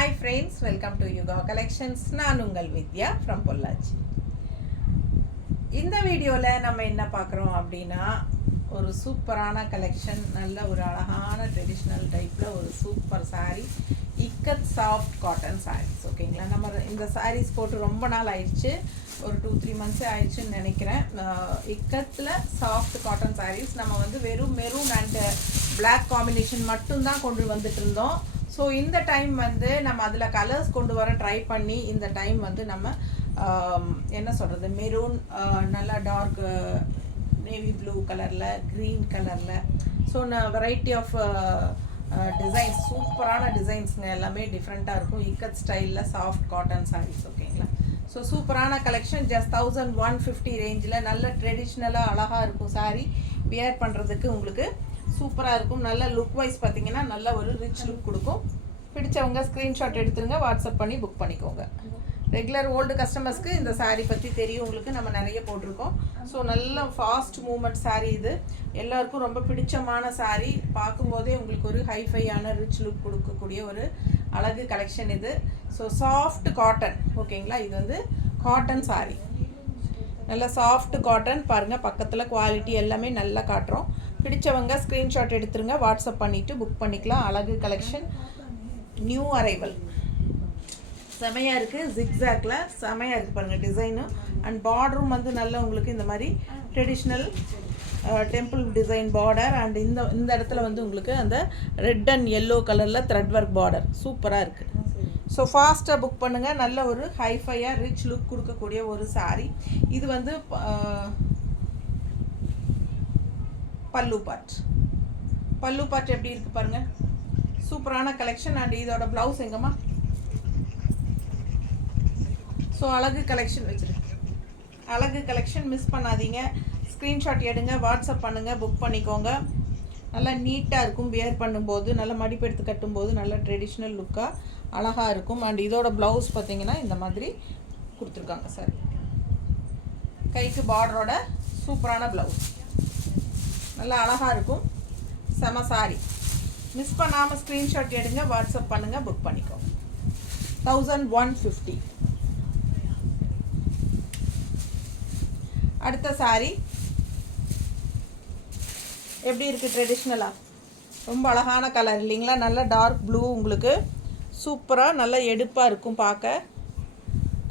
Hi friends, welcome to Yuga Collections. நான் உங்கள் வித்யா from Pollachi. இந்த வீடியோவில் நம்ம என்ன பார்க்குறோம் அப்படின்னா ஒரு சூப்பரான கலெக்ஷன், நல்ல ஒரு அழகான ட்ரெடிஷ்னல் டைப்பில் ஒரு super sari, ikat soft cotton saris. ஓகேங்களா, நம்ம இந்த சாரீஸ் போட்டு ரொம்ப நாள் ஆயிடுச்சு, ஒரு 2-3 months ஆயிடுச்சுன்னு நினைக்கிறேன். இக்கத்தில் சாஃப்ட் காட்டன் சாரீஸ் நம்ம வந்து வெறும் மெரூன் அண்ட் பிளாக் காம்பினேஷன் மட்டும்தான் கொண்டு வந்துட்டு இருந்தோம். ஸோ இந்த டைம் வந்து நம்ம அதில் கலர்ஸ் கொண்டு வர ட்ரை பண்ணி இந்த டைம் வந்து நம்ம என்ன சொல்கிறது, மெரூன், நல்லா டார்க் நேவி ப்ளூ கலரில், க்ரீன் கலரில், ஸோ வெரைட்டி ஆஃப் டிசைன்ஸ், சூப்பரான டிசைன்ஸுங்க, எல்லாமே டிஃப்ரெண்ட்டாக இருக்கும். இக்கத் ஸ்டைலில் சாஃப்ட் காட்டன் சாரீஸ். ஓகேங்களா, ஸோ சூப்பரான கலெக்ஷன். ஜஸ்ட் 1150 ரேஞ்சில் நல்ல ட்ரெடிஷ்னலாக அழகாக இருக்கும் சாரீ. வியர் பண்ணுறதுக்கு உங்களுக்கு சூப்பராக இருக்கும். நல்ல லுக் வைஸ் பார்த்தீங்கன்னா நல்ல ஒரு ரிச் லுக் கொடுக்கும். பிடிச்சவங்க ஸ்க்ரீன்ஷாட் எடுத்துருங்க, வாட்ஸ்அப் பண்ணி புக் பண்ணிக்கோங்க. ரெகுலர் ஓல்டு கஸ்டமர்ஸ்க்கு இந்த சாரீ பற்றி தெரியும், உங்களுக்கு நம்ம நிறைய போட்டிருக்கோம். ஸோ நல்ல ஃபாஸ்ட் மூமெண்ட் சாரீ இது, எல்லாருக்கும் ரொம்ப பிடிச்சமான சாரீ. பார்க்கும்போதே உங்களுக்கு ஒரு ஹைஃபையான ரிச் லுக் கொடுக்கக்கூடிய ஒரு அழகு கலெக்ஷன் இது. So soft cotton. ஓகேங்களா, இது வந்து காட்டன் சாரீ, நல்ல சாஃப்ட் காட்டன். பாருங்கள், பக்கத்தில் குவாலிட்டி எல்லாமே நல்லா காட்டுறோம். பிடிச்சவங்க ஸ்க்ரீன்ஷாட் எடுத்துருங்க, வாட்ஸ்அப் பண்ணிவிட்டு புக் பண்ணிக்கலாம். அழகு கலெக்ஷன், நியூ அரைவல், செமையாக இருக்குது. ஜிக்ஸாக்ல செமையாக இருக்குது பாருங்கள் டிசைனும். அண்ட் பார்டரும் வந்து நல்ல உங்களுக்கு இந்த மாதிரி traditional temple design border. And இந்த இடத்துல வந்து உங்களுக்கு அந்த ரெட் அண்ட் எல்லோ கலரில் த்ரெட் ஒர்க் பார்டர் சூப்பராக இருக்குது. ஸோ ஃபாஸ்ட்டாக புக் பண்ணுங்கள். நல்ல ஒரு ஹைஃபையாக ரிச் லுக் கொடுக்கக்கூடிய ஒரு சாரீ இது. வந்து பல்லு பார்ட் எப்படி இருக்குது பாருங்கள், சூப்பரான கலெக்ஷன். அண்ட் இதோட ப்ளவுஸ் எங்கம்மா? ஸோ அழகு கலெக்ஷன் வச்சுருக்கு, அழகு கலெக்ஷன் மிஸ் பண்ணாதீங்க. ஸ்க்ரீன்ஷாட் எடுங்க, வாட்ஸ்அப் பண்ணுங்கள், புக் பண்ணிக்கோங்க. நல்லா நீட்டாக இருக்கும், வியர் பண்ணும்போது நல்லா மடிப்பு எடுத்து கட்டும்போது நல்ல ட்ரெடிஷ்னல் லுக்காக அழகாக இருக்கும். அண்ட் இதோட ப்ளவுஸ் பார்த்தீங்கன்னா இந்த மாதிரி கொடுத்துருக்காங்க சார், கைக்கு பார்டரோட சூப்பரான ப்ளவுஸ், நல்லா அழகாக இருக்கும். செம சாரி, மிஸ் பண்ணாமல் ஸ்க்ரீன்ஷாட் எடுங்க, வாட்ஸ்அப் பண்ணுங்கள், புக் பண்ணிக்கோங்க. 1150. அடுத்த சாரி எப்படி இருக்குது? ட்ரெடிஷ்னலாக ரொம்ப அழகான கலர் இல்லைங்களா, நல்ல டார்க் ப்ளூ, உங்களுக்கு சூப்பராக நல்ல எடுப்பாக இருக்கும் பார்க்க.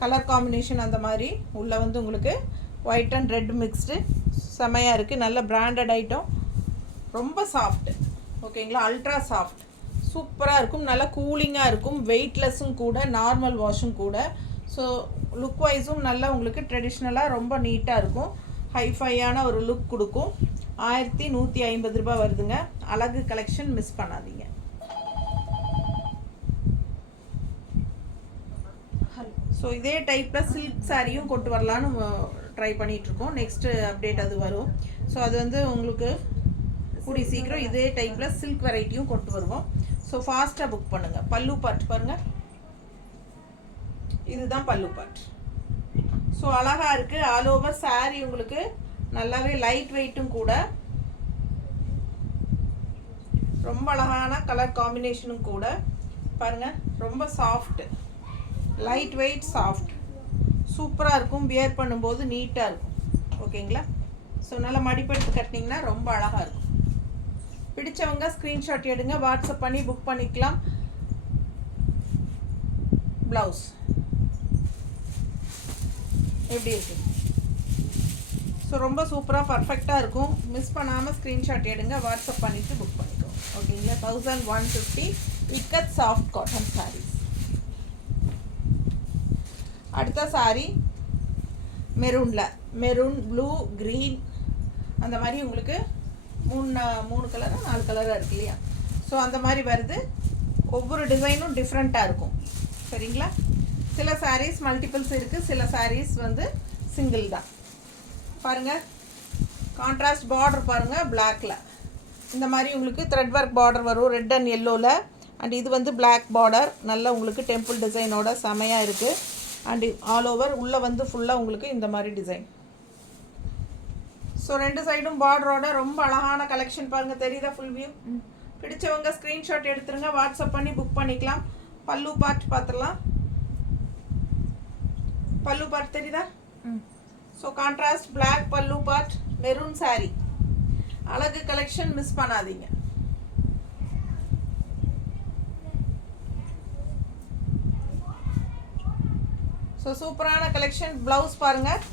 கலர் காம்பினேஷன் அந்த மாதிரி உள்ளே வந்து உங்களுக்கு ஒயிட் அண்ட் ரெட் மிக்ஸ்டு செமையாக இருக்குது. நல்ல பிராண்டட் ஐட்டம், ரொம்ப சாஃப்ட்டு. ஓகேங்களா, அல்ட்ரா சாஃப்ட், சூப்பராக இருக்கும். நல்லா கூலிங்காக இருக்கும், வெயிட்லெஸ்ஸும் கூட, நார்மல் வாஷும் கூட. ஸோ லுக் வைஸும் நல்லா உங்களுக்கு ட்ரெடிஷ்னலாக ரொம்ப நீட்டாக இருக்கும், ஹைஃபையான ஒரு லுக் கொடுக்கும். 1150 ரூபாய் வருதுங்க. அழகு கலெக்ஷன், மிஸ் பண்ணாதீங்க. ஸோ இதே டைப்பில் சில்க் சாரியும் கொண்டு வரலான்னு ட்ரை பண்ணிகிட்ருக்கோம். நெக்ஸ்ட்டு அப்டேட் அது வரும். ஸோ அது வந்து உங்களுக்கு கூடி சீக்கிரம் இதே டைப்பில் சில்க் வெரைட்டியும் கொண்டு வருவோம். ஸோ ஃபாஸ்ட்டாக புக் பண்ணுங்கள். பல்லு பார்ட் பாருங்கள், இதுதான் பல்லு பார்ட். ஸோ அழகாக இருக்குது. ஆல் ஓவர் சாரீ உங்களுக்கு நல்லாவே லைட் வெயிட்டும் கூட, ரொம்ப அழகான கலர் காம்பினேஷனும் கூட. பாருங்கள், ரொம்ப சாஃப்ட்டு, லைட் வெயிட், சாஃப்ட், சூப்பராக இருக்கும். வியர் பண்ணும்போது நீட்டாக இருக்கும். ஓகேங்களா, ஸோ நல்லா மடிப்பெடுத்து கட்டினீங்கன்னா ரொம்ப அழகாக இருக்கும். பிடிச்சவங்க ஸ்க்ரீன்ஷாட் எடுங்க, வாட்ஸ்அப் பண்ணி புக் பண்ணிக்கலாம். ப்ளவுஸ் எப்படி இருக்குது? ஸோ ரொம்ப சூப்பராக பர்ஃபெக்டாக இருக்கும். மிஸ் பண்ணாமல் ஸ்க்ரீன்ஷாட் எடுங்க, வாட்ஸ்அப் பண்ணிவிட்டு புக் பண்ணிக்கோங்க. ஓகேங்களா, 1150 இக்கத் சாஃப்ட் காட்டன் சாரீஸ். அடுத்த சாரீ மெரூனில், மெரூன், ப்ளூ, க்ரீன், அந்த மாதிரி உங்களுக்கு மூணு கலராக 4 கலராக இருக்கு இல்லையா? ஸோ அந்த மாதிரி வருது. ஒவ்வொரு டிசைனும் டிஃப்ரெண்ட்டாக இருக்கும். சரிங்களா, சில சாரீஸ் மல்டிபிள்ஸ் இருக்குது, சில சாரீஸ் வந்து சிங்கிள் தான். பாருங்கள், கான்ட்ராஸ்ட் பார்டர் பாருங்கள், பிளாக்கில் இந்த மாதிரி உங்களுக்கு த்ரெட் ஒர்க் பார்டர் வரும், ரெட் அண்ட் எல்லோவில். அண்ட் இது வந்து பிளாக் பார்டர், நல்ல உங்களுக்கு டெம்பிள் டிசைனோட செமையாக இருக்குது. அண்ட் ஆல் ஓவர் உள்ளே வந்து ஃபுல்லாக உங்களுக்கு இந்த மாதிரி டிசைன். ஸோ ரெண்டு சைடும் பார்டரோட ரொம்ப அழகான கலெக்ஷன் பாருங்கள், தெரியுதா? Full view. பிடிச்சவங்க ஸ்க்ரீன்ஷாட் எடுத்துருங்க, வாட்ஸ்அப் பண்ணி புக் பண்ணிக்கலாம். பல்லு பார்ட் பார்த்துடலாம். பல்லு பார்ட் தெரியுதா? ஸோ கான்ட்ராஸ்ட் பிளாக் பல்லு பார்ட், மெரூன் saree. அழகு கலெக்ஷன் மிஸ் பண்ணாதீங்க. ஸோ சூப்பரான கலெக்ஷன். ப்ளவுஸ் பாருங்கள்,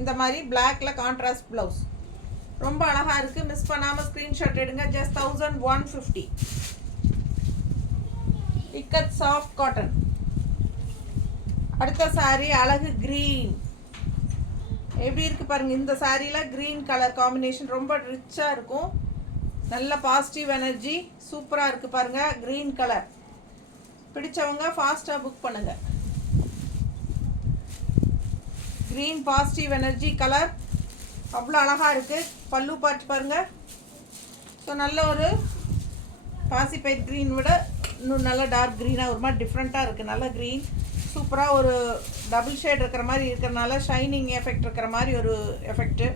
இந்த மாதிரி பிளாக்ல கான்ட்ராஸ்ட் ப்ளவுஸ் ரொம்ப அழகாக இருக்குது. மிஸ் பண்ணாமல் ஸ்க்ரீன்ஷாட் எடுங்க. ஜஸ்ட் 1150. Ikat soft cotton. அடுத்த saree அழகு க்ரீன். எப்படி இருக்குது பாருங்கள். இந்த சாரியில் க்ரீன் கலர் காம்பினேஷன் ரொம்ப ரிச்சாக இருக்கும். நல்ல பாசிட்டிவ் எனர்ஜி சூப்பராக இருக்குது பாருங்கள். க்ரீன் கலர் பிடிச்சவங்க ஃபாஸ்ட்டாக புக் பண்ணுங்கள். க்ரீன் பாசிட்டிவ் எனர்ஜி கலர் அவ்வளோ அழகாக இருக்குது. பல்லு பார்த்து பாருங்கள். ஸோ நல்ல ஒரு பாசிபைட் க்ரீன் விட இன்னும் நல்ல டார்க் க்ரீனாக ஒரு மாதிரி டிஃப்ரெண்ட்டாக இருக்குது. நல்ல க்ரீன் சூப்பராக ஒரு டபுள் ஷேட் இருக்கிற மாதிரி இருக்கிறனால ஷைனிங் எஃபெக்ட் இருக்கிற மாதிரி ஒரு எஃபெக்ட்டு.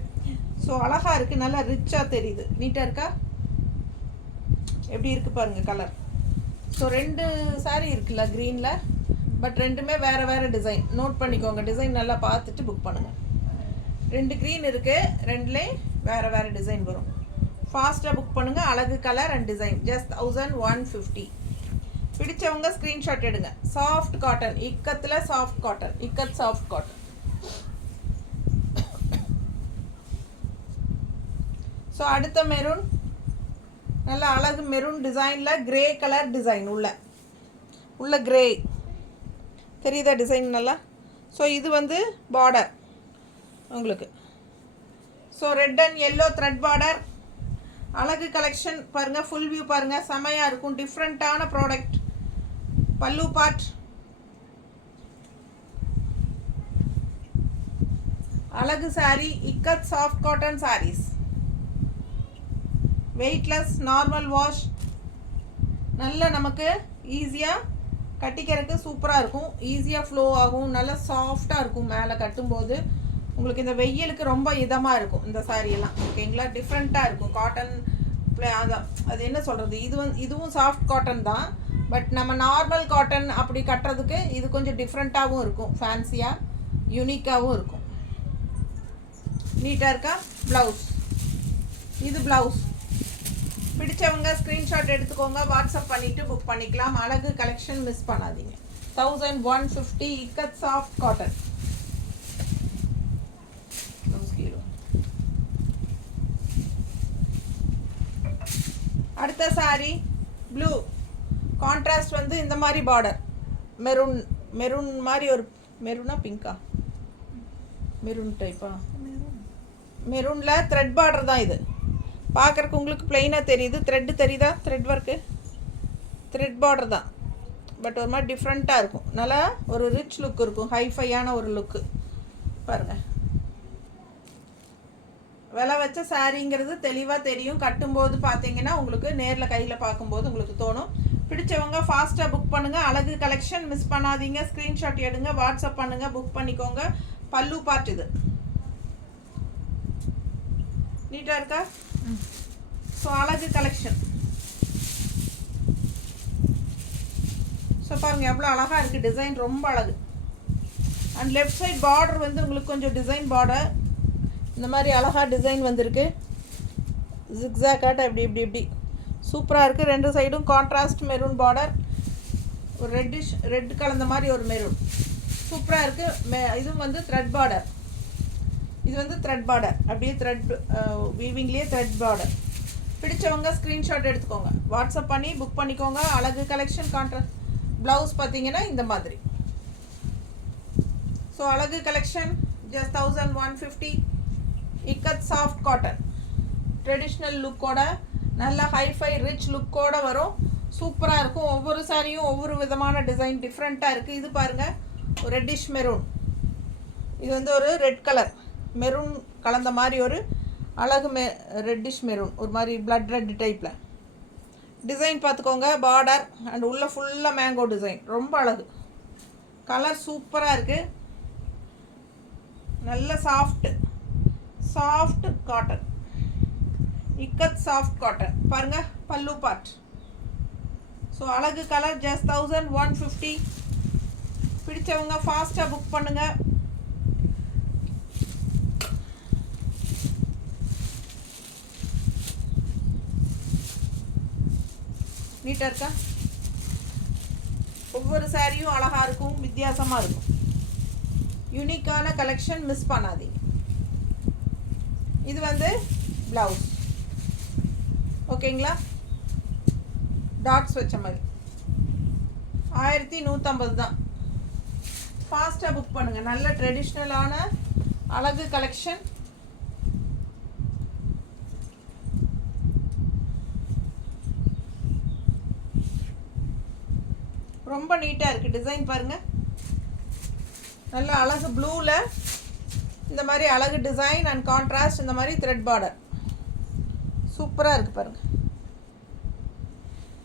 ஸோ அழகாக இருக்குது, நல்லா ரிச்சாக தெரியுது. நீட்டாக இருக்கா? எப்படி இருக்குது பாருங்கள் கலர். ஸோ 2 saree இருக்குல்ல க்ரீனில், பட் ரெண்டுமே வேறு வேறு டிசைன். நோட் பண்ணிக்கோங்க, டிசைன் நல்லா பார்த்துட்டு புக் பண்ணுங்கள். 2 க்ரீன் இருக்குது, 2லேயும் வேறு வேறு டிசைன் வரும். ஃபாஸ்ட்டாக புக் பண்ணுங்கள். அழகு கலர் அண்ட் டிசைன். ஜஸ்ட் 1150. பிடிச்சவங்க ஸ்க்ரீன்ஷாட் எடுங்க. சாஃப்ட் காட்டன், இக்கத்தில் soft cotton, ikat soft cotton. So அடுத்த மெரூன், நல்ல அழகு மெரூன் டிசைனில் கிரே கலர் டிசைன் உள்ள கிரே தெரியுதா டிசைன் நல்லா? ஸோ இது வந்து பார்டர் உங்களுக்கு. So red and yellow thread border. அழகு கலெக்ஷன் பாருங்கள். ஃபுல் வியூ பாருங்கள், செமையாக இருக்கும். டிஃப்ரெண்ட்டான ப்ராடக்ட். பல்லு பார்ட் அழகு saree, ikat soft cotton sarees. Weightless, normal wash, நல்ல நமக்கு ஈஸியாக கட்டிக்கிறதுக்கு சூப்பராக இருக்கும். ஈஸியாக ஃப்ளோ ஆகும், நல்லா சாஃப்டாக இருக்கும். மேலே கட்டும்போது உங்களுக்கு இந்த வெயிலுக்கு ரொம்ப இதமாக இருக்கும் இந்த சாரியெல்லாம். ஓகேங்களா? டிஃப்ரெண்ட்டாக இருக்கும். காட்டன் அதான் அது என்ன சொல்கிறது, இதுவும் சாஃப்ட் காட்டன் தான். பட் நம்ம நார்மல் காட்டன் அப்படி கட்டுறதுக்கு இது கொஞ்சம் டிஃப்ரெண்ட்டாகவும் இருக்கும். ஃபேன்சியாக யூனிக்காகவும் இருக்கும். நீட்டாக இருக்கா? ப்ளவுஸ், இது ப்ளவுஸ். பிடிச்சவங்க ஸ்க்ரீன்ஷாட் எடுத்துக்கோங்க, வாட்ஸ்அப் பண்ணிவிட்டு புக் பண்ணிக்கலாம். அழகு கலெக்ஷன் மிஸ் பண்ணாதீங்க. 1150. Ikat soft cotton. அடுத்த saree ப்ளூ கான்ட்ராஸ்ட் வந்து இந்த மாதிரி பார்டர். மெரூன் மாதிரி ஒரு மெரூனா பிங்கா? மெரூன் டைப்பா? மெரூனில் த்ரெட் பார்டர் தான் இது. பார்க்குறக்கு உங்களுக்கு பிளெயினாக தெரியுது. த்ரெட்டு தெரியுதா? த்ரெட் ஒர்க்கு, த்ரெட் பார்டர் தான். பட் ஒரு மாதிரி டிஃப்ரெண்ட்டாக இருக்கும். நல்லா ஒரு ரிச் லுக் இருக்கும். ஹைஃபையான ஒரு லுக்கு பாருங்கள். விலை வச்ச சாரீங்கிறது தெளிவாக தெரியும். கட்டும்போது பார்த்தீங்கன்னா உங்களுக்கு நேரில் கையில் பார்க்கும்போது உங்களுக்கு தோணும். பிடிச்சவங்க ஃபாஸ்ட்டாக புக் பண்ணுங்கள். அழகு கலெக்ஷன் மிஸ் பண்ணாதீங்க. ஸ்க்ரீன்ஷாட் எடுங்க, வாட்ஸ்அப் பண்ணுங்கள், புக் பண்ணிக்கோங்க. பல்லு பார்ட் இது. நீட்டாக இருக்கா? ஸோ அழகு கலெக்ஷன். ஸோ பாருங்கள் எவ்வளோ அழகாக இருக்குது. டிசைன் ரொம்ப அழகு. அண்ட் லெஃப்ட் சைட் பார்டர் வந்து உங்களுக்கு கொஞ்சம் டிசைன் பார்டர் இந்த மாதிரி அழகாக டிசைன் வந்திருக்கு. ஜிக்ஸாக்காட்ட இப்படி இப்படி இப்படி சூப்பராக இருக்குது. 2 சைடும் கான்ட்ராஸ்ட் மெரூன் பார்டர். ஒரு ரெட் கலந்த மாதிரி ஒரு மெரூன் சூப்பராக இருக்குது. இதுவும் வந்து த்ரெட் பார்டர். இது வந்து த்ரெட் பார்டர், அப்படியே த்ரெட் வீவிங்லேயே த்ரெட் பார்டர். பிடிச்சவங்க ஸ்க்ரீன்ஷாட் எடுத்துக்கோங்க, வாட்ஸ்அப் பண்ணி புக் பண்ணிக்கோங்க. அழகு கலெக்ஷன். கான்ட்ராஸ்ட் ப்ளவுஸ் பார்த்தீங்கன்னா இந்த மாதிரி. ஸோ அழகு collection just 1150. Ikat soft cotton. Traditional லுக்கோட நல்ல ஹைஃபை ரிச் லுக்கோட வரும். சூப்பராக இருக்கும். ஒவ்வொரு சாரியும் ஒவ்வொரு விதமான டிசைன் டிஃப்ரெண்ட்டாக இருக்குது. இது பாருங்கள், ஒரு ரெட்டிஷ் மெரூன். இது வந்து ஒரு ரெட் கலர் மெரூன் கலந்த மாதிரி ஒரு அழகு ரெட்டிஷ் மெரூன், ஒரு மாதிரி பிளட் ரெட் டைப்பில் டிசைன் பார்த்துக்கோங்க. பார்டர் அண்ட் உள்ள ஃபுல்லாக மேங்கோ டிசைன் ரொம்ப அழகு. கலர் சூப்பராக இருக்குது. நல்ல soft cotton. Ikat soft cotton பாருங்கள். பல்லு பார்ட் ஸோ அழகு கலர் ஜஸ்ட் 1150. பிடிச்சவங்க ஃபாஸ்ட்டாக புக் பண்ணுங்கள். நீட்டாக இருக்கா? ஒவ்வொரு சாரியும் அழகாக இருக்கும், வித்தியாசமாக இருக்கும். யூனிக்கான கலெக்ஷன், மிஸ் பண்ணாதீங்க. இது வந்து ப்ளவுஸ். ஓகேங்களா? டாட்ஸ் வச்ச மாதிரி 1150 தான். ஃபாஸ்ட்டாக புக் பண்ணுங்கள். நல்ல ட்ரெடிஷ்னலான அழகு கலெக்ஷன். ரொம்ப நீட்டாக இருக்குது. டிசைன் பாருங்கள், நல்ல அழகு ப்ளூவில் இந்த மாதிரி அழகு டிசைன் அண்ட் கான்ட்ராஸ்ட், இந்த மாதிரி த்ரெட் பார்டர் சூப்பராக இருக்குது பாருங்கள்.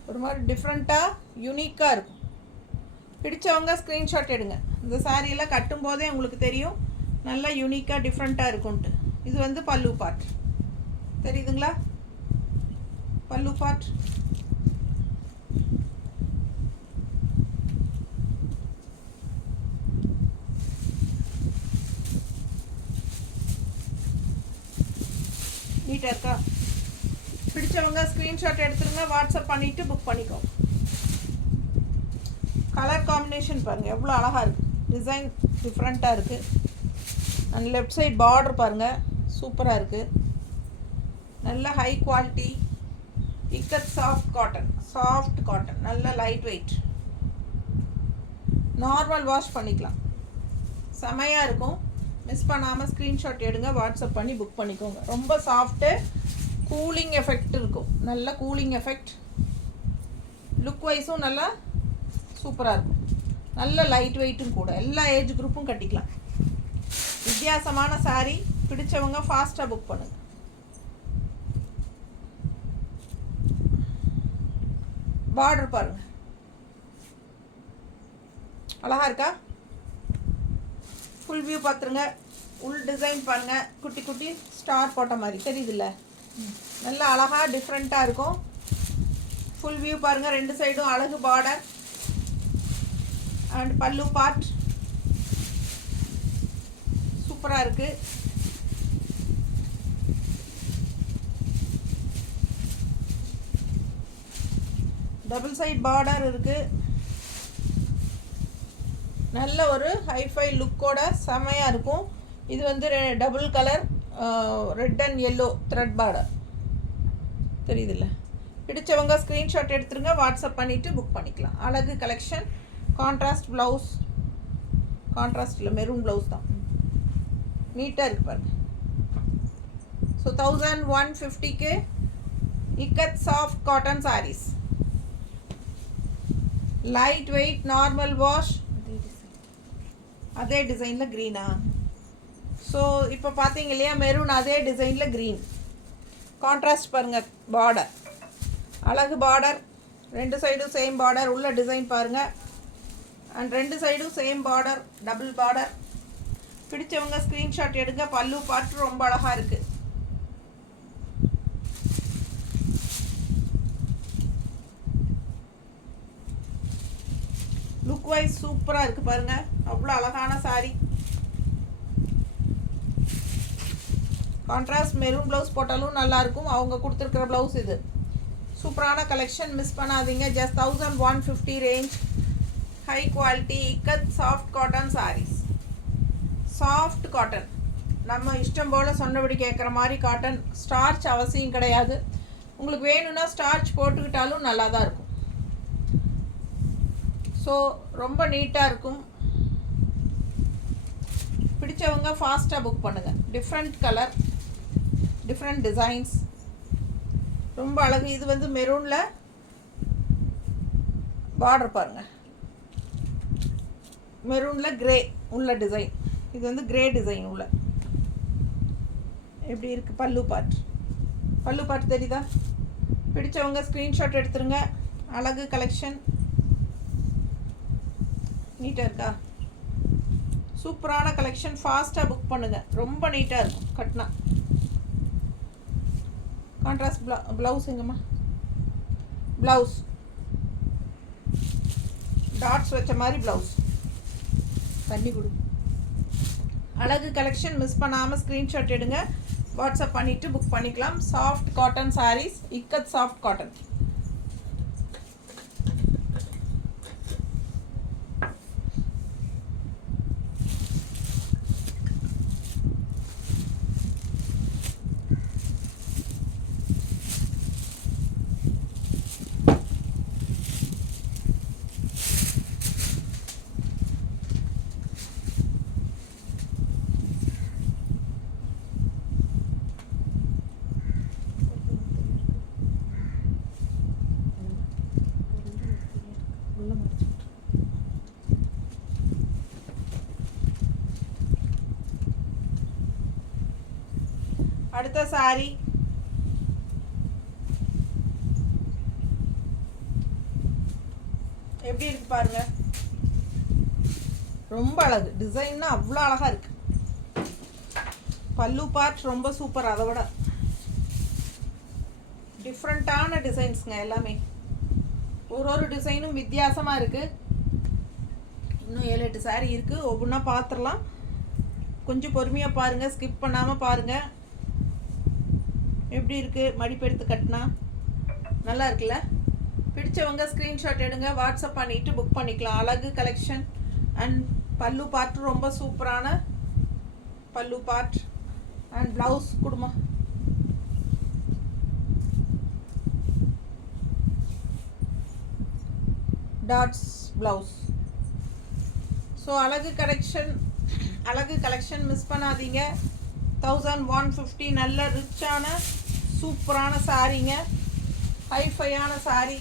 ஒரு மாதிரி டிஃப்ரெண்ட்டாக யூனிக்காக இருக்கும். பிடிச்சவங்க ஸ்க்ரீன்ஷாட் எடுங்க. இந்த சாரியெல்லாம் கட்டும்போதே உங்களுக்கு தெரியும் நல்லா யூனிக்காக டிஃப்ரெண்ட்டாக இருக்கும்ன்ட்டு. இது வந்து பல்லு பார்ட், தெரியுதுங்களா? பல்லு பார்ட். நீட்டாக இருக்கா? பிடிச்சவங்க ஸ்க்ரீன்ஷாட் எடுத்துருங்க, வாட்ஸ்அப் பண்ணிவிட்டு புக் பண்ணிக்கோங்க. கலர் காம்பினேஷன் பாருங்கள் எவ்வளோ அழகாக இருக்குது. டிசைன் டிஃப்ரெண்ட்டாக இருக்குது. அண்ட் லெஃப்ட் சைட் பார்டர் பாருங்கள் சூப்பராக இருக்குது. நல்ல high quality ikat soft cotton, நல்ல லைட் வெயிட். நார்மல் வாஷ் பண்ணிக்கலாம், செமையாக இருக்கும். மிஸ் பண்ணாமல் ஸ்க்ரீன்ஷாட் எடுங்க, வாட்ஸ்அப் பண்ணி புக் பண்ணிக்கோங்க. ரொம்ப சாஃப்ட்டு, கூலிங் எஃபெக்ட் இருக்கும். நல்ல கூலிங் எஃபெக்ட். லுக் வைஸும் நல்லா சூப்பராக இருக்கும். நல்ல லைட் வெயிட்டும் கூட. எல்லா ஏஜ் குரூப்பும் கட்டிக்கலாம். வித்தியாசமான சாரீ. பிடிச்சவங்க ஃபாஸ்ட்டாக புக் பண்ணுங்கள். பார்டர் பாருங்கள் அழகாக இருக்கா? ஃபுல் வியூ பார்த்துருங்க. உள் டிசைன் பாருங்கள், குட்டி குட்டி ஸ்டார் போட்ட மாதிரி தெரியுதுல்ல? நல்லா அழகாக டிஃப்ரெண்ட்டாக இருக்கும். ஃபுல் வியூ பாருங்கள். ரெண்டு சைடும் அழகு பார்டர் அண்ட் பல்லு பார்ட் சூப்பராக இருக்குது. டபுள் சைட் பார்டர் இருக்குது. நல்ல ஒரு ஹைஃபை லுக்கோட செமையாக இருக்கும். இது வந்து double colour red and yellow thread border தெரியுதுல்ல? பிடிச்சவங்க ஸ்க்ரீன்ஷாட் எடுத்துருங்க, வாட்ஸ்அப் பண்ணிவிட்டு புக் பண்ணிக்கலாம். அழகு கலெக்ஷன். கான்ட்ராஸ்ட் ப்ளவுஸ், கான்ட்ராஸ்ட் இல்லை மெரூன் ப்ளவுஸ் தான். நீட்டாக இருக்குது பாருங்கள். ஸோ 1150க்கு ikat soft cotton saris. Light weight, normal wash. அதே டிசைனில் க்ரீனா? ஸோ இப்போ பார்த்தீங்க இல்லையா, மெரூன் அதே டிசைனில் க்ரீன். கான்ட்ராஸ்ட் பாருங்கள். பார்டர் அழகு பார்டர், ரெண்டு சைடும் சேம் பார்டர். உள்ள டிசைன் பாருங்கள். அண்ட் ரெண்டு சைடும் சேம் பார்டர், டபுள் பார்டர். பிடிச்சவங்க ஸ்க்ரீன்ஷாட் எடுங்க. பல்லு பார்த்து ரொம்ப அழகாக இருக்குது. லுக் வைஸ் சூப்பராக இருக்குது பாருங்கள். அவ்வளோ அழகான சாரீ. கான்ட்ராஸ்ட் மெரூன் ப்ளவுஸ் போட்டாலும் நல்லாயிருக்கும். அவங்க கொடுத்துருக்குற ப்ளவுஸ் இது. சூப்பரான கலெக்ஷன், மிஸ் பண்ணாதீங்க. Just 1150 range. High quality ikat soft cotton saris. Soft cotton, நம்ம இஷ்டம் போல் சொன்னபடி கேட்குற மாதிரி காட்டன். ஸ்டார்ச் அவசியம் கிடையாது. உங்களுக்கு வேணும்னா ஸ்டார்ச் போட்டுக்கிட்டாலும் நல்லா தான் இருக்கும். ஸோ ரொம்ப நீட்டாக இருக்கும். பிடிச்சவங்க ஃபாஸ்ட்டாக புக் பண்ணுங்கள். டிஃப்ரெண்ட் கலர், டிஃப்ரெண்ட் டிசைன்ஸ், ரொம்ப அழகு. இது வந்து மெரூனில் பார்டர் பாருங்கள். மெரூனில் கிரே உள்ள டிசைன். இது வந்து கிரே டிசைன் உள்ள. எப்படி இருக்குது? பல்லு பார்ட் தெரியுதா? பிடிச்சவங்க ஸ்க்ரீன்ஷாட் எடுத்துருங்க. அழகு கலெக்ஷன். நீட்டாக இருக்கா? சூப்பரான கலெக்ஷன். ஃபாஸ்ட்டாக புக் பண்ணுங்கள். ரொம்ப நீட்டாக இருக்கும் கட்டினா. கான்ட்ராஸ்ட் ப்ளவுஸ் எங்கம்மா? ப்ளவுஸ் டாட்ஸ் வச்ச மாதிரி ப்ளவுஸ். தண்ணி கொடு. அழகு கலெக்ஷன் மிஸ் பண்ணாமல் ஸ்க்ரீன்ஷாட் எடுங்க, வாட்ஸ்அப் பண்ணிவிட்டு புக் பண்ணிக்கலாம். Soft cotton saris, ikat soft cotton. அடுத்த சாரி எப்படி இருக்கு பாருங்க. ரொம்ப அழகு. டிசைன்னா அவ்வளோ அழகா இருக்கு. பல்லு பார்ட் ரொம்ப சூப்பர். அதை விட டிஃப்ரெண்ட்டான டிசைன்ஸுங்க எல்லாமே. ஒரு டிசைனும் வித்தியாசமாக இருக்குது. இன்னும் 7-8 சாரீ இருக்குது. ஒவ்வொன்றா பார்த்துடலாம். கொஞ்சம் பொறுமையாக பாருங்கள், ஸ்கிப் பண்ணாமல் பாருங்கள். எப்படி இருக்குது மடிப்பு எடுத்து கட்டினா நல்லா இருக்குல்ல. பிடிச்சவங்க ஸ்க்ரீன்ஷாட் எடுங்க, வாட்ஸ்அப் பண்ணிவிட்டு புக் பண்ணிக்கலாம். அழகு கலெக்ஷன். அண்ட் பல்லு பார்ட் ரொம்ப சூப்பரான பல்லு பார்ட். அண்ட் ப்ளவுஸ் கொடுமா. Dots blouse. ஸோ அழகு கலெக்ஷன் மிஸ் பண்ணாதீங்க. 1150 நல்ல ரிச்சான சூப்பரான சாரீங்க. ஹைஃபையான சாரீ.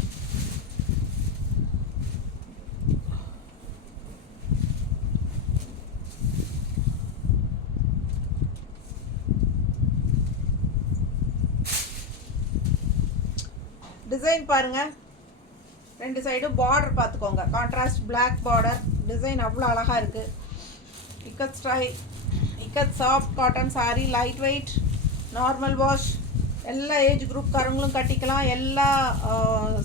டிசைன் பாருங்க. 2 சைடும் பார்டர் பார்த்துக்கோங்க. Contrast black border. டிசைன் அவ்வளோ அழகாக இருக்குது. Ikat style, ikat soft cotton sari. Light weight, normal wash. எல்லா ஏஜ் குரூப்காரங்களும் கட்டிக்கலாம், எல்லா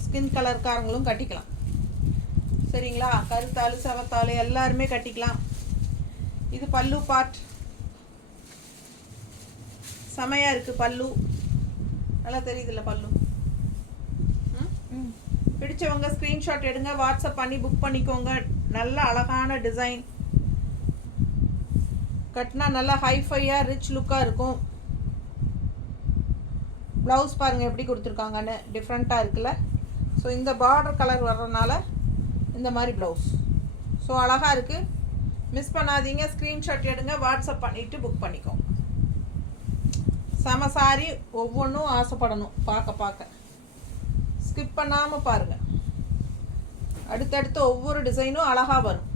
ஸ்கின் கலர்காரங்களும் கட்டிக்கலாம். சரிங்களா? கருத்தாள் செவத்தாள் எல்லாருமே கட்டிக்கலாம். இது பல்லு பார்ட். செமையாக இருக்குது பல்லு. நல்லா தெரியுதுல்ல பல்லு. பிடிச்சவங்க ஸ்க்ரீன்ஷாட் எடுங்க, வாட்ஸ்அப் பண்ணி புக் பண்ணிக்கோங்க. நல்ல அழகான டிசைன். கட்டினா நல்லா ஹைஃபையாக ரிச் லுக்காக இருக்கும். ப்ளவுஸ் பாருங்கள் எப்படி கொடுத்துருக்காங்கன்னு. டிஃப்ரெண்ட்டாக இருக்குல்ல. ஸோ இந்த பார்டர் கலர் வர்றதுனால இந்த மாதிரி ப்ளவுஸ். ஸோ அழகாக இருக்குது. மிஸ் பண்ணாதீங்க. ஸ்க்ரீன்ஷாட் எடுங்க, வாட்ஸ்அப் பண்ணிவிட்டு புக் பண்ணிக்கோங்க. செம சாரி. ஒவ்வொன்றும் ஆசைப்படணும் பார்க்க. ஸ்கிப் பண்ணாமல் பாருங்கள். அடுத்தடுத்து ஒவ்வொரு டிசைனும் அழகாக வரும்.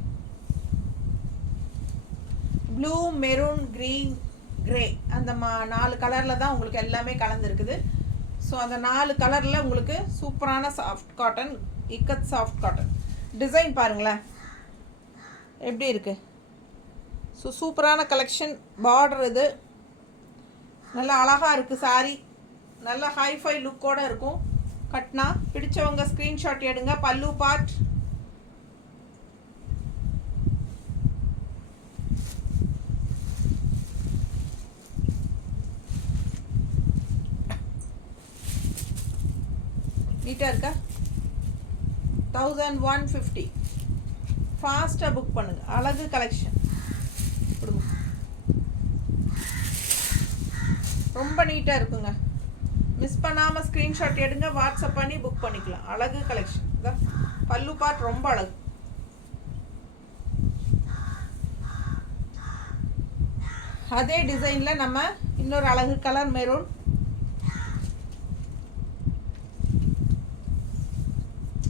ப்ளூ, மெரூன், க்ரீன், கிரே அந்த 4 கலரில் தான் உங்களுக்கு எல்லாமே கலந்துருக்குது. ஸோ அந்த 4 கலரில் உங்களுக்கு சூப்பரான soft cotton, ikat soft cotton. Design பாருங்களேன் எப்படி இருக்குது. ஸோ சூப்பரான கலெக்ஷன். பார்டர் இது நல்லா அழகாக இருக்குது. சாரி நல்லா ஹைஃபை லுக்கோடு இருக்கும். கட்டினா பிடிச்சவங்க ஸ்க்ரீன்ஷாட் எடுங்க. பல்லு பார்ட். நீட்டாக இருக்கா? 1150. ஃபாஸ்ட்டாக புக் பண்ணுங்கள். அழகு கலெக்ஷன் கொடுங்க. ரொம்ப நீட்டாக இருக்குங்க. மிஸ் பண்ணாமல் ஸ்க்ரீன்ஷாட் எடுங்க, வாட்ஸ்அப் பண்ணி புக் பண்ணிக்கலாம். அழகு கலெக்ஷன். இதான் பல்லு பார்ட் ரொம்ப அழகு. அதே டிசைனில் நம்ம இன்னொரு அழகு கலர் மெரூன்.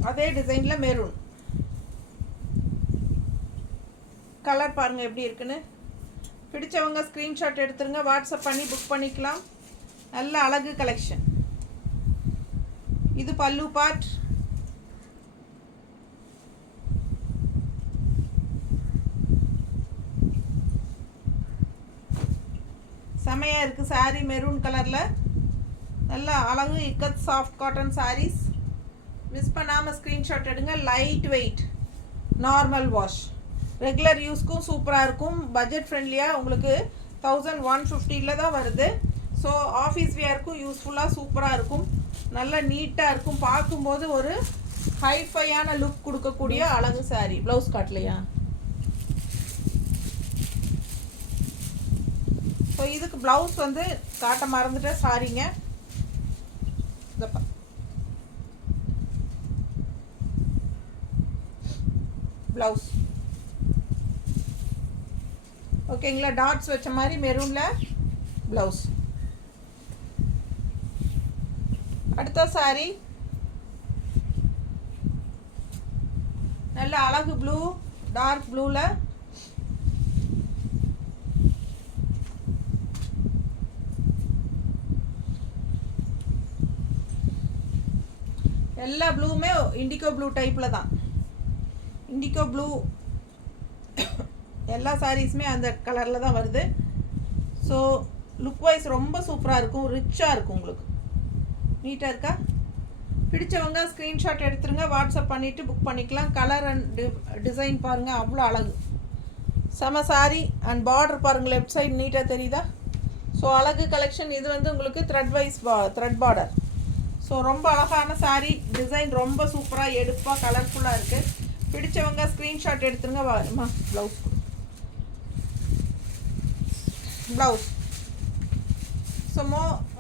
அதே டிசைனில் மெரூன் கலர் பாருங்கள் எப்படி இருக்குன்னு. பிடிச்சவங்க ஸ்க்ரீன்ஷாட் எடுத்துருங்க, வாட்ஸ்அப் பண்ணி புக் பண்ணிக்கலாம். நல்ல அழகு கலெக்ஷன். இது பல்லு பார்ட். செமையாக இருக்குது சாரீ. மெரூன் கலரில் நல்ல அழகு ikat soft cotton sarees. Miss பண்ணாமல் ஸ்க்ரீன்ஷாட் எடுங்க. Light weight, normal wash. Regular யூஸ்க்கும் சூப்பராக இருக்கும். பட்ஜெட் ஃப்ரெண்ட்லியாக உங்களுக்கு 1150 தான் வருது. ஸோ ஆஃபீஸ் வியருக்கும் யூஸ்ஃபுல்லாக சூப்பராக இருக்கும். நல்லா நீட்டாக இருக்கும். பார்க்கும்போது ஒரு ஹைஃபையான லுக் கொடுக்கக்கூடிய அழகு சாரீ. ப்ளவுஸ் காட்டலையா? ஸோ இதுக்கு ப்ளவுஸ் வந்து காட்ட மறந்துட்டேன், சாரிங்க. ப்ளவுஸ் ஓகேங்களா? டாட்ஸ் வச்ச மாதிரி மெரூனில் ப்ளவுஸ். அடுத்த சாரி நல்ல அழகு ப்ளூ, டார்க் ப்ளூவில் எல்லா ப்ளூவுமே இண்டிகோ ப்ளூ டைப்பில் தான். இண்டிகோ ப்ளூ எல்லா சாரீஸுமே அந்த கலரில் தான் வருது. ஸோ லுக் வைஸ் ரொம்ப சூப்பராக இருக்கும். ரிச்சாக இருக்கும். உங்களுக்கு நீட்டாக இருக்கா? பிடிச்சவங்க ஸ்க்ரீன்ஷாட் எடுத்துருங்க. வாட்ஸ்அப் பண்ணிவிட்டு புக் பண்ணிக்கலாம். கலர் அண்ட் டிசைன் பாருங்கள், அவ்வளோ அழகு. செம சாரி. அண்ட் பார்டர் பாருங்கள், லெஃப்ட் சைடு நீட்டாக தெரியுதா? ஸோ அழகு கலெக்ஷன். இது வந்து உங்களுக்கு thread wise thread border. So ரொம்ப அழகான சாரீ. டிசைன் ரொம்ப சூப்பராக எடுப்பாக கலர்ஃபுல்லாக இருக்குது. பிடிச்சவங்க ஸ்க்ரீன்ஷாட் எடுத்துருங்க. Blouse blouse. ஸோ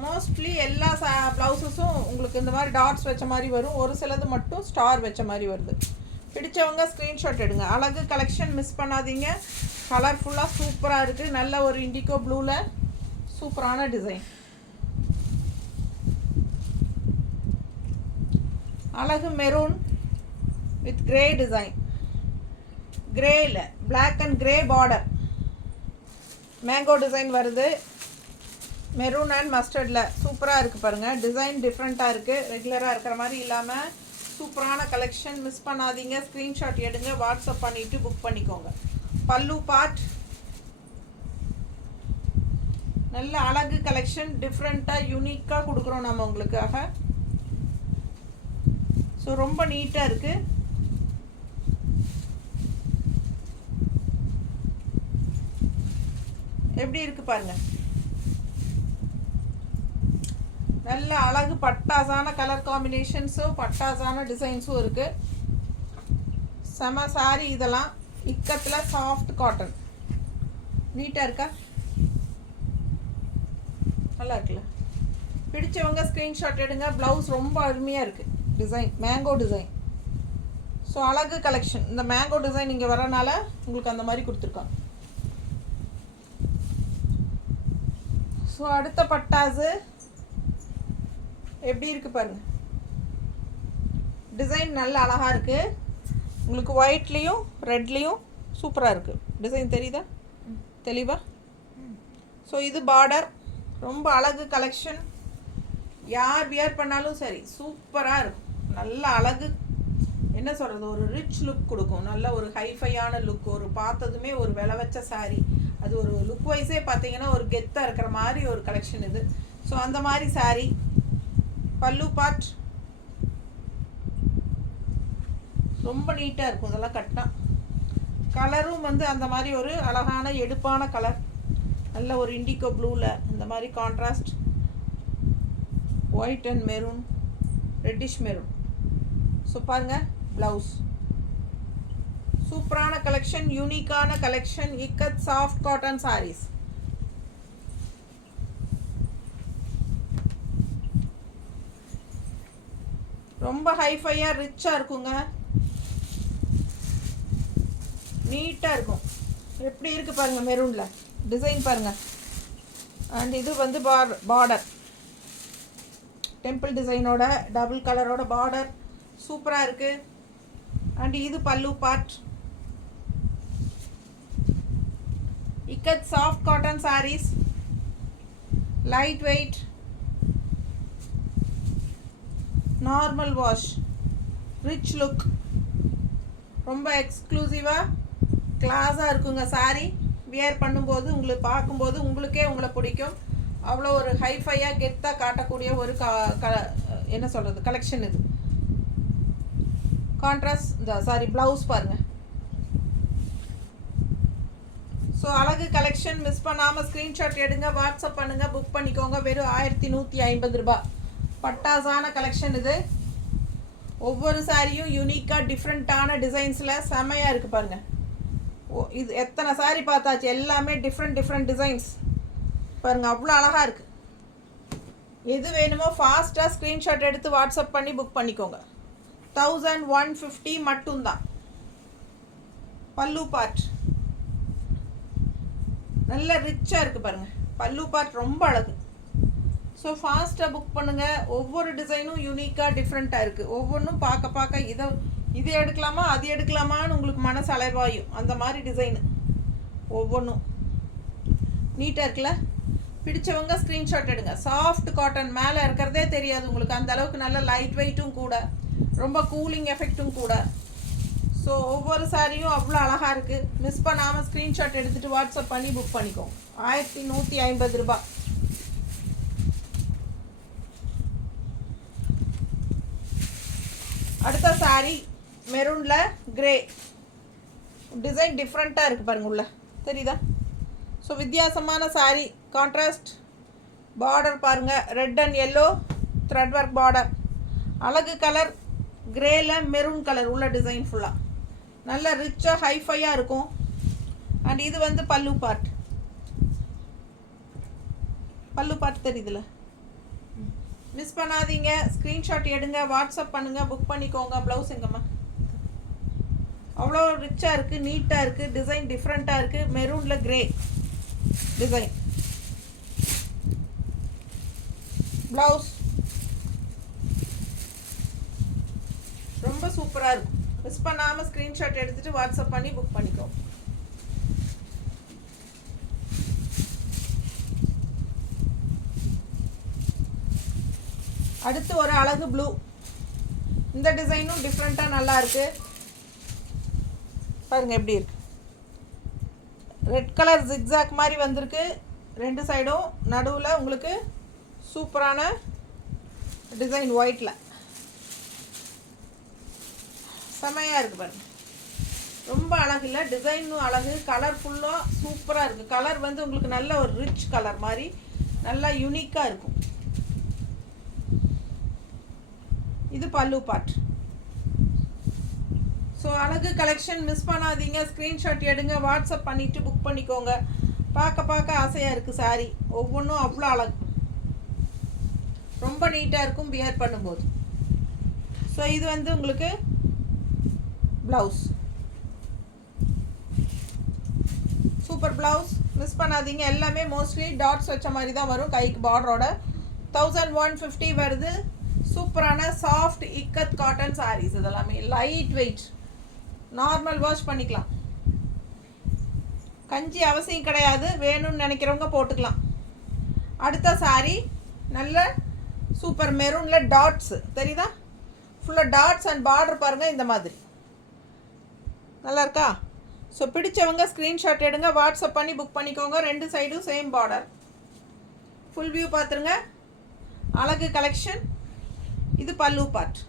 மோஸ்ட்லி எல்லா ப்ளவுஸஸும் உங்களுக்கு இந்த மாதிரி டாட்ஸ் வச்ச மாதிரி வரும். ஒரு சிலது மட்டும் ஸ்டார் வச்ச மாதிரி வருது. பிடிச்சவங்க ஸ்க்ரீன்ஷாட் எடுங்க. அழகு கலெக்ஷன் மிஸ் பண்ணாதீங்க. கலர்ஃபுல்லாக சூப்பராக இருக்குது. நல்ல ஒரு இண்டிகோ ப்ளூவில் சூப்பரான டிசைன். அழகு மெரூன் வித் கிரே டிசைன். கிரேயில் black and grey border mango design வருது. மெரூன் அண்ட் மஸ்டர்டில் சூப்பராக இருக்குது பாருங்கள். டிசைன் டிஃப்ரெண்ட்டாக இருக்குது. ரெகுலராக இருக்கிற மாதிரி இல்லாமல் சூப்பரான கலெக்ஷன். மிஸ் பண்ணாதீங்க. ஸ்க்ரீன்ஷாட் எடுங்க. வாட்ஸ்அப் பண்ணிவிட்டு புக் பண்ணிக்கோங்க. பல்லு பார்ட் நல்ல அழகு கலெக்ஷன். டிஃப்ரெண்ட்டாக யூனிக்காக கொடுக்குறோம் நம்ம உங்களுக்காக. ஸோ ரொம்ப நீட்டாக இருக்குது. எப்படி இருக்குது பாருங்கள். நல்ல அழகு பட்டாசான கலர் காம்பினேஷன்ஸும் பட்டாசான டிசைன்ஸும் இருக்குது. செம சாரி. இதெல்லாம் இக்கத்தில் சாஃப்ட் காட்டன். நீட்டாக இருக்கா? நல்லா இருக்குல்ல? பிடிச்சவங்க ஸ்க்ரீன்ஷாட் எடுங்க. ப்ளவுஸ் ரொம்ப அருமையாக இருக்குது. Design mango design. ஸோ அழகு கலெக்ஷன். இந்த மேங்கோ டிசைன் இங்கே வரனால உங்களுக்கு அந்த மாதிரி கொடுத்துருக்காங்க. ஸோ அடுத்த பட்டாசு எப்படி இருக்குது பாருங்கள். டிசைன் நல்ல அழகாக இருக்குது. உங்களுக்கு ஒயிட்லேயும் ரெட்லேயும் சூப்பராக இருக்குது. டிசைன் தெரியுதா தெளிவா? ஸோ இது பார்டர். ரொம்ப அழகு கலெக்ஷன். யார் வியர் பண்ணாலும் சரி சூப்பராக இருக்கும். நல்ல அழகு. என்ன சொல்கிறது, ஒரு ரிச் லுக் கொடுக்கும். நல்ல ஒரு ஹைஃபையான லுக். ஒரு பார்த்ததுமே ஒரு விலை வச்ச சாரீ. அது ஒரு லுக் வைஸே பார்த்தீங்கன்னா ஒரு கெத்தாக இருக்கிற மாதிரி ஒரு கலெக்ஷன் இது. ஸோ அந்த மாதிரி சாரீ. பல்லு பார்ட் ரொம்ப நீட்டாக இருக்கும். இதெல்லாம் கட்டினா கலரும் வந்து அந்த மாதிரி ஒரு அழகான எடுப்பான கலர். நல்ல ஒரு இண்டிகோ ப்ளூவில் இந்த மாதிரி contrast white and maroon, reddish maroon. So பாருங்கள் ப்ளவுஸ். சூப்பரான கலெக்ஷன். யூனிக்கான collection. Ikat soft cotton saris. ரொம்ப ஹைஃபையாக ரிச்சாக இருக்குங்க. நீட்டாக இருக்கும். எப்படி இருக்குது பாருங்கள். மெரூனில் டிசைன் பாருங்கள். அண்ட் இது வந்து பார்டர் டெம்பிள் டிசைனோட டபுள் கலரோட பார்டர் சூப்பராக இருக்குது. அண்ட் இது pallu part. Ikat soft cotton saris. Light weight, normal wash, rich look. ரொம்ப எக்ஸ்க்ளூசிவாக கிளாஸாக இருக்குங்க சாரீ. வியர் பண்ணும்போது உங்களுக்கு பார்க்கும்போது உங்களுக்கே உங்களை பிடிக்கும். அவ்வளோ ஒரு ஹைஃபையாக கெத்தாக காட்டக்கூடிய ஒரு என்ன சொல்கிறது கலெக்ஷன் இது. கான்ட்ராஸ்ட் இந்த சாரி ப்ளவுஸ் பாருங்கள். அழகு கலெக்ஷன் மிஸ் பண்ணாமல் ஸ்க்ரீன்ஷாட் எடுங்க, வாட்ஸ்அப் பண்ணுங்கள், புக் பண்ணிக்கோங்க. வெறும் 1150 ரூபாய். பட்டாசான கலெக்ஷன் இது. ஒவ்வொரு சாரியும் யூனிக்காக டிஃப்ரெண்ட்டான டிசைன்ஸில் செமையாக இருக்குது பாருங்கள். இது எத்தனை சாரி பார்த்தாச்சு, எல்லாமே டிஃப்ரெண்ட் டிசைன்ஸ் பாருங்கள், அவ்வளோ அழகாக இருக்குது. எது வேணுமோ ஃபாஸ்ட்டாக ஸ்க்ரீன்ஷாட் எடுத்து வாட்ஸ்அப் பண்ணி புக் பண்ணிக்கோங்க. 1150 மட்டும்தான். பல்லு பார்ட் நல்ல ரிச்சாக இருக்குது பாருங்கள். பல்லு பார்ட் ரொம்ப அழகு. ஸோ ஃபாஸ்ட்டாக புக் பண்ணுங்கள். ஒவ்வொரு டிசைனும் யூனிக்காக டிஃப்ரெண்ட்டாக இருக்குது. ஒவ்வொன்றும் பார்க்க இது எடுக்கலாமா அது எடுக்கலாமான்னு உங்களுக்கு மனசு அலைவாயும். அந்த மாதிரி டிசைனு ஒவ்வொன்றும் நீட்டாக இருக்குல்ல. பிடிச்சவங்க ஸ்க்ரீன்ஷாட் எடுங்க. சாஃப்ட் காட்டன், மேலே இருக்கிறதே தெரியாது உங்களுக்கு. அந்த அளவுக்கு நல்ல லைட் வெயிட்டும் கூட, ரொம்ப கூலிங் எஃபெக்ட்டும் கூட. ஸோ ஒவ்வொரு சாரியும் அவ்வளோ அழகாக இருக்குது. மிஸ் பண்ணாமல் ஸ்க்ரீன்ஷாட் எடுத்துகிட்டு வாட்ஸ்அப் பண்ணி புக் பண்ணிக்கோங்க. 1150 ரூபாய். அடுத்த சாரி மெரூனில் கிரே டிசைன் டிஃப்ரெண்ட்டாக இருக்குது பாருங்கள். உள்ள தெரியுதா? ஸோ வித்தியாசமான சாரி. கான்ட்ராஸ்ட் பார்டர் பாருங்கள், red and yellow thread work border. அழகு கலர் கிரேல மெரூன் கலர் உள்ள டிசைன் ஃபுல்லாக நல்ல ரிச்சாக ஹைஃபையாக இருக்கும். அண்ட் இது வந்து பல்லு பார்ட். பல்லு பார்ட் தெரியுதுல. மிஸ் பண்ணாதீங்க, ஸ்க்ரீன்ஷாட் எடுங்க, வாட்ஸ்அப் பண்ணுங்கள், புக் பண்ணிக்கோங்க. ப்ளவுஸ் எங்கம்மா? அவ்வளோ ரிச்சாக இருக்குது, நீட்டாக இருக்குது, டிசைன் டிஃப்ரெண்ட்டாக இருக்குது. மெரூனில் கிரே டிசைன். ப்ளவுஸ் ரொம்ப சூப்பராக இருக்கும். மிஸ் பண்ணாமல் ஸ்க்ரீன்ஷாட் எடுத்துகிட்டு வாட்ஸ்அப் பண்ணி புக் பண்ணிக்கோங்க. அடுத்து ஒரு அழகு ப்ளூ. இந்த டிசைனும் டிஃப்ரெண்ட்டாக நல்லா இருக்குது பாருங்கள். எப்படி இருக்கு? ரெட் கலர் ஜிக்ஸாக் மாதிரி வந்திருக்கு ரெண்டு சைடும். நடுவில் உங்களுக்கு சூப்பரான டிசைன் ஒயிட்டில் செமையாக இருக்குது பாருங்கள். ரொம்ப அழகு இல்லை, டிசைனும் அழகு, கலர்ஃபுல்லாக சூப்பராக இருக்குது. கலர் வந்து உங்களுக்கு நல்ல ஒரு ரிச் கலர் மாதிரி நல்லா யூனிக்காக இருக்கும். இது பல்லு பார்ட். ஸோ அழகு கலெக்ஷன் மிஸ் பண்ணாதீங்க. ஸ்க்ரீன்ஷாட் எடுங்க, வாட்ஸ்அப் பண்ணிவிட்டு புக் பண்ணிக்கோங்க. பார்க்க ஆசையாக இருக்குது சாரி. ஒவ்வொன்றும் அவ்வளோ அழகு, ரொம்ப நீட்டாக இருக்கும் வியர் பண்ணும்போது. ஸோ இது வந்து உங்களுக்கு ப்ளவுஸ். Super blouse. மிஸ் பண்ணாதீங்க. எல்லாமே மோஸ்ட்லி டாட்ஸ் வச்ச மாதிரி தான் வரும். கைக்கு பார்டரோட 1150 வருது. சூப்பரான சாஃப்ட் இக்கத் காட்டன் சாரீஸ். இதெல்லாமே லைட் வெயிட், நார்மல் வாஷ் பண்ணிக்கலாம். கஞ்சி அவசியம் கிடையாது, வேணும்னு நினைக்கிறவங்க போட்டுக்கலாம். அடுத்த சாரீ நல்ல சூப்பர் மெரூனில் டாட்ஸு தெரியுதா? ஃபுல்லாக டாட்ஸ் அண்ட் பார்டர் பாருங்கள், இந்த மாதிரி நல்லா இருக்கா? ஸோ பிடிச்சவங்க ஸ்க்ரீன்ஷாட் எடுங்க, வாட்ஸ்அப் பண்ணி புக் பண்ணிக்கோங்க. ரெண்டு சைடும் சேம் பார்டர். ஃபுல் வியூ பார்த்துருங்க. அழகு கலெக்ஷன். இது பல்லு பார்ட்.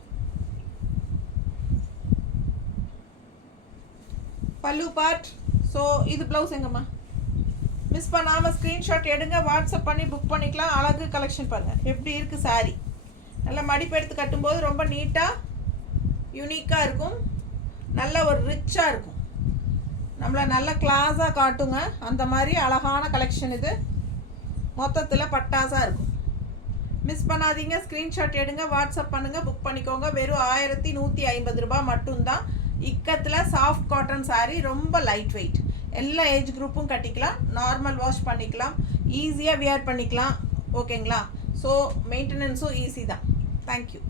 பல்லு பார்ட். ஸோ இது ப்ளவுஸ் எங்கம்மா? மிஸ் பண்ணாமல் ஸ்க்ரீன்ஷாட் எடுங்க, வாட்ஸ்அப் பண்ணி புக் பண்ணிக்கலாம். அழகு கலெக்ஷன் பாருங்கள் எப்படி இருக்குது சாரீ. நல்லா மடிப்பு எடுத்து கட்டும்போது ரொம்ப நீட்டாக யூனிக்காக இருக்கும். நல்ல ஒரு ரிச்சாக இருக்கும். நம்மளை நல்ல கிளாஸாக காட்டுங்க. அந்த மாதிரி அழகான கலெக்ஷன் இது. மொத்தத்தில் பட்டாசாக இருக்கும். மிஸ் பண்ணாதீங்க. ஸ்க்ரீன்ஷாட் எடுங்க, வாட்ஸ்அப் பண்ணுங்கள், புக் பண்ணிக்கோங்க. வெறும் 1150 ரூபாய் மட்டும்தான். இக்கத்தில் சாஃப்ட் காட்டன் சாரீ, ரொம்ப லைட் வெயிட். எல்லா ஏஜ் குரூப்பும் கட்டிக்கலாம், நார்மல் வாஷ் பண்ணிக்கலாம், ஈஸியாக வியர் பண்ணிக்கலாம். ஓகேங்களா? ஸோ மெயின்டெனன்ஸும் ஈஸி தான். தேங்க்யூ.